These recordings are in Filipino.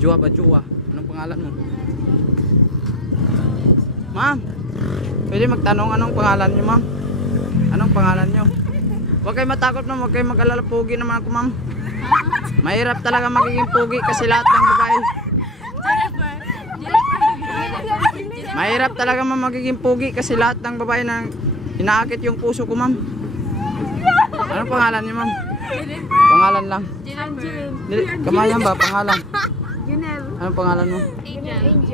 Jua ba Jua? Anong pangalan mo? Ma'am, pwede magtanong anong pangalan niyo, ma'am? Anong pangalan niyo? Huwag kayo matakot, ma'am. Huwag kayo mag-alala. Pugi naman ako, ma'am. Mahirap talaga magiging pugi kasi lahat ng babae. Mahirap talaga, ma'am, magiging pugi kasi lahat ng babae na inaakit yung puso ko, ma'am. Anong pangalan niyo, ma'am? Pangalan lang. Kamayan ba? Pangalan? Anong pangalan mo?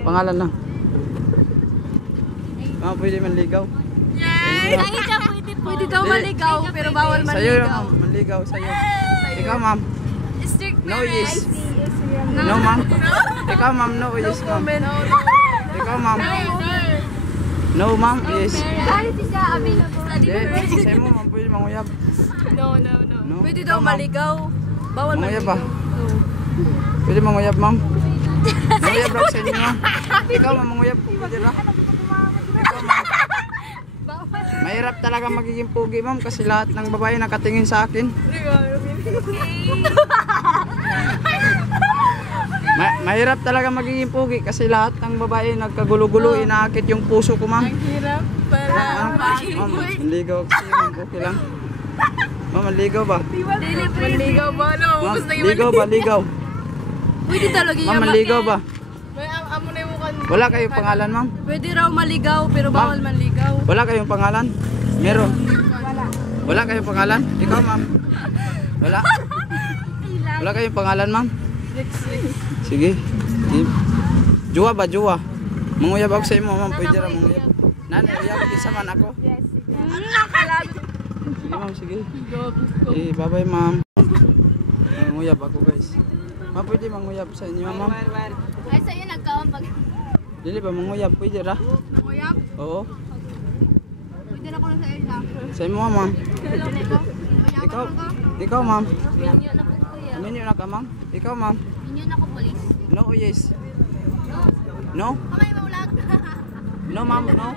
Pangalan lang. Ma'am, pwede manligaw? Pwede daw maligaw, pero bawal maligaw. Sa'yo, ma'am. Manligaw, sa'yo. Ikaw, ma'am. No, yes. No, ma'am. Ikaw, ma'am. No, yes, ma'am. Ikaw, ma'am. No, ma'am. Yes. Sa'yo mo, ma'am. Pwede manguyab. No. Pwede daw maligaw. Bawal manguyab maligaw. Pwede manguyab, ma'am. Manguyab lang sa inyo, ma'am. Ikaw, ma'am. Manguyab. Pwede lang. Ikaw, ma'am. Mahirap talaga magiging pugi, ma'am, kasi lahat ng babae nakatingin sa akin. Mahirap talaga magiging pugi kasi lahat ng babae nagkagulo-gulo, inaakit yung puso ko, ma'am. Ang hirap para ma'am, manligaw ako sa'yo, ma'am. Okay lang. Ma'am, manligaw ba? Manligaw ba? No, gusto yung ligaw ba? Ligaw. Pwede talaga yan. Ma'am, manligaw ba? Amo na yung mukhang. Wala kayong pangalan, ma'am? Pwede raw maligaw, pero bawal manligaw. Wala kayong pangalan? Meron? Wala kayong pangalan? Ikaw, ma'am? Wala? Wala kayong pangalan, ma'am? Sige. Jua ba, Jua? Manguyab ako sa imo, ma'am. Pwede ra manguyab. Nanay, uyab isa man ako. Yes. Sige, ma'am, sige. Bye-bye, ma'am. Manguyab ako, guys. Ma'am, pwede manguyab sa inyo, ma'am? Ay, sa'yo nagkaon pag... Dili ba, manguyab? Pwede ra? Manguyab? Oo. Pwede na ko na sa iyo. Sa imo, ma'am. Ikaw, ma'am. Minyo na po kuya. Minyo na ka, ma'am? Ikaw, ma'am. Minyo na ko polis. No o yes? No? Kamay maulag. No, ma'am, no?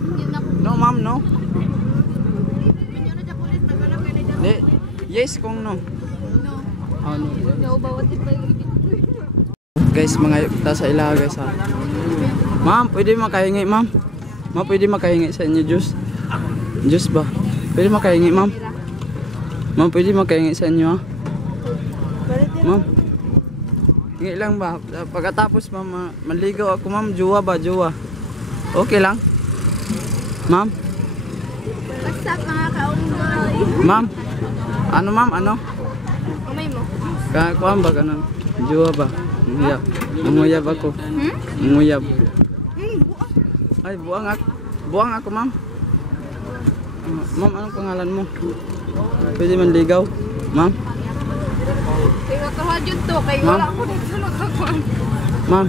Minyo na ko. No, ma'am, no? Minyo na siya polis. Naghanap ka na dyan. Di, yes kung no. No. Oh, no. Ikaw bawat pa yung ibig. Guys, mga ta sa ilaha, guys, ha. Ma'am, pwede makahingi, ma'am? Ma'am, pwede makahingi sa inyo juice? Juice ba? Pwede makahingi, ma'am? Ma'am, pwede makahingi sa inyo, ha? Ma'am, hingi lang ba? Pagkatapos, ma'am, manligaw ako, ma'am. Jua ba? Jua? Okay lang? Ma'am? What's up mga kaunggoy? Ma'am? Ano, ma'am? Ano? Kamay mo. Kuhaan ba ka ng Jua ba? Manguyab. Manguyab ako. Manguyab. Ay, buang ako. Buang ako, ma'am. Ma'am, anong pangalan mo? Pwede manligaw? Ma'am? Kaya kahadyon to. Kaya wala ako dito nagkakuan. Ma'am?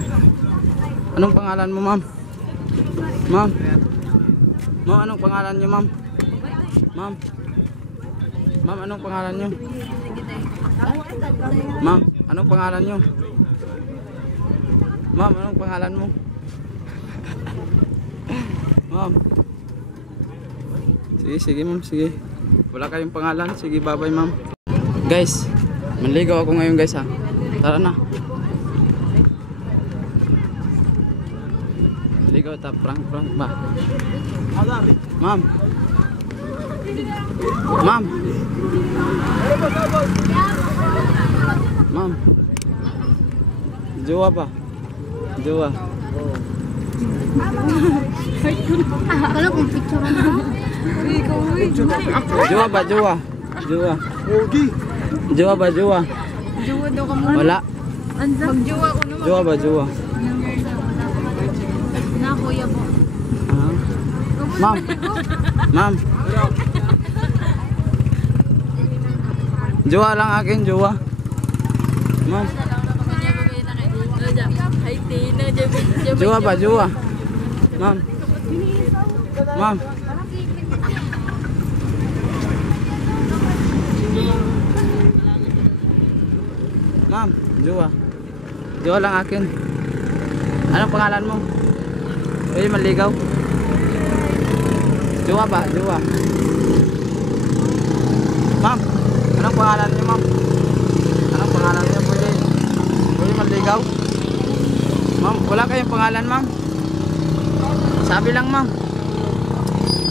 Anong pangalan mo, ma'am? Ma'am? Ma'am, anong pangalan niyo, ma'am? Ma'am? Ma'am, anong pangalan niyo? Ma'am, anong pangalan niyo? Ma'am, anong pangalan mo? Ma'am. Sige, sige, ma'am, sige. Wala kayong pangalan. Sige, bye-bye, ma'am. Guys, manligaw ako ngayon, guys, ha. Tara na. Ligaw ta, prank ba? Ma'am. Ma'am. Ma'am. Jowa ba? Jowa. Akala kong picture na. Jowa ba? Jowa. Jowa. Jowa ba? Jowa. Jowa daw ka muna. Wala. Mag-jowa ko naman. Jowa ba? Jowa. Na kuya po. Ah. Ma'am. Ma'am. Jowa lang akin, jowa. Ma'am. Jowa ba? Jowa. Ma'am. Ma'am. Ma'am, jowa. Jowa lang akin. Anong pangalan mo? Pwede manligaw? Jowa ba? Jowa. Ma'am, anong pangalan niyo, ma'am? Anong pangalan niyo? Pwede manligaw? Ma'am, wala kayong pangalan, ma'am? Sabi lang, ma'am.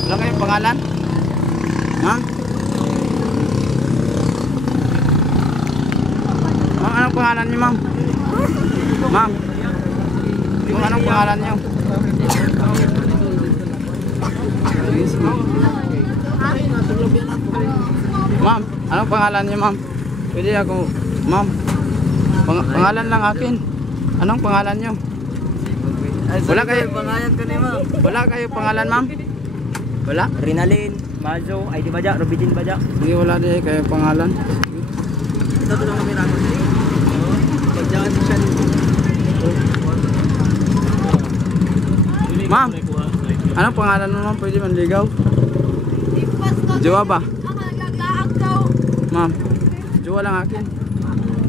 Wala kayong pangalan? Ma'am? Ma'am, anong pangalan niyo, ma'am? Ma'am? Kung anong pangalan niyo? Ma'am, anong pangalan niyo, ma'am? Pwede ako, ma'am. Pangalan lang akin. Anong pangalan niyo? Wala kayo pangalan ka ni ma'am. Wala kayo pangalan, ma'am? Wala? Rinalin, Majo, ID Baja, Robidin Baja. Sige, wala din kayo pangalan. Ito lang kami namin. Pagjakan siya nito. Ma'am, anong pangalan mo, ma'am? Pwede manligaw? Ipas ko. Jowa ba? Ang naglaag daw. Ma'am, jowa lang akin.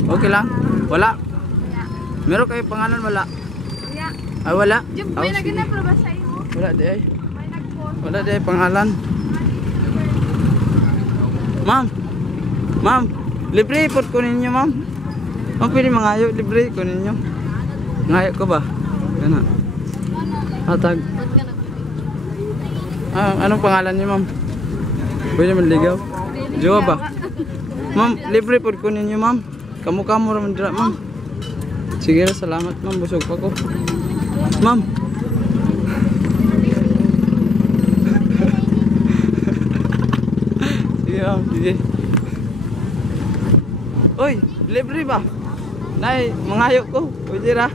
Okay lang? Wala? Meron kayo pangalan? Wala? Ya. Ay, wala? Jum, Oh, may sige. naganap ba sa iyo? Wala di ay. May nag-post. Wala di ay pangalan. Ma'am, ma'am, libre ipot ko ninyo, ma'am. Ma'am, pwede mangayo, libre ko ninyo. Ngayo ko ba? Gana. Hatag. Anong pangalan niyo, ma'am? Pwede manligaw? Jowa ba? Ma'am, libre po ko ninyo, ma'am. Kamu-kamu raman dira, ma'am. Sige, salamat, ma'am. Busog pa ko. Ma'am. Sige, ma'am. Sige. Uy, libre ba? Nay, mangayo ko. Pwede ra.